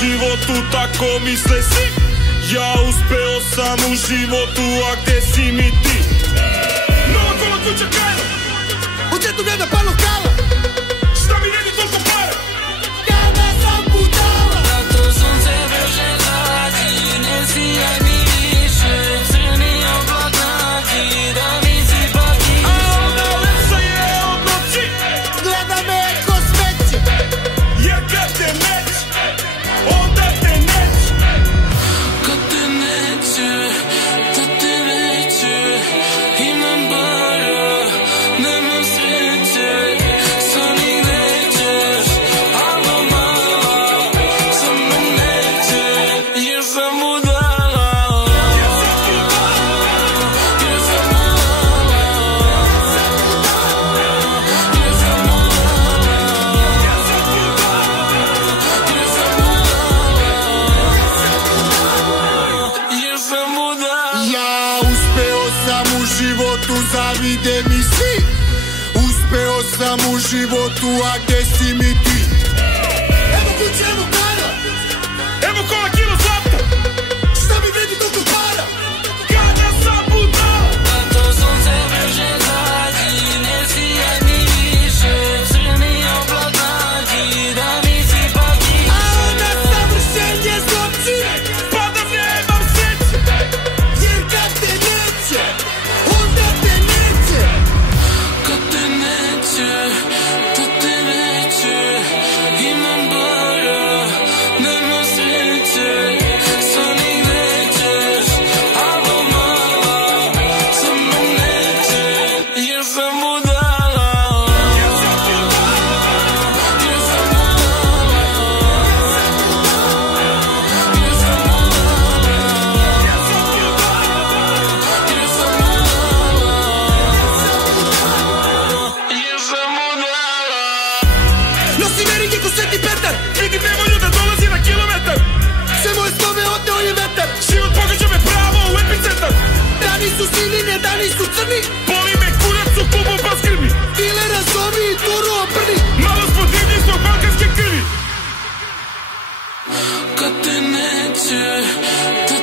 životu, tako misle svi. Ja uspeo sam u životu, a gde si mi ti? Nova kola kuća Kajla, u džetu gleda palo kala. Šta mi redi toliko para? Kada sam budala, zato sunce brže zađi, ne sijaj mi više, crni oblak nađi, da mi si pak kiše. A ona lepša je od noći, gleda me ko smeće. jer kad te neće, onda te neće. Kad te neće, da te neće, imam bara, nema sreće, sa njih nećeš, alo mala, sa mnom neće, jer sam budala, jer sam budala, jer sam budala, jer sam budala, jer sam budala. Ja uspeo sam u životu, zavide mi svi. Uspeo sam u životu, a gde si mi ti? Evo kuće, evo para, Evo kola kilo zlata, šta mi vredi toliko para? kada sam budala. Zato sunce brže zađi, ne sijaj mi više, crni oblak nađi, da mi si pak kiše. A ona savršenje zločine, Pa da nemam sreće, jer kad te neće, onda te neće. Kad te neće, da te neće, imam bara, nema sreće, sa njih nećeš, alo mala, sa mnom neće, jer sam budala, jer sam budala, jer sam budala, jer sam budala, jer sam budala, jer sam budala. Nosi verige ko Sveti Petar, vidim nevolju da dolazi na kilometar. sve moje snove odneo je vetar. Život pogađa me pravo u epicentar. Dani su sinine, dani su crni, Boli me kurac u klubu baskrmi. dilera zovi i turu obrni. Malo smo divlji zbog balkanske krvi. Kad te neće, da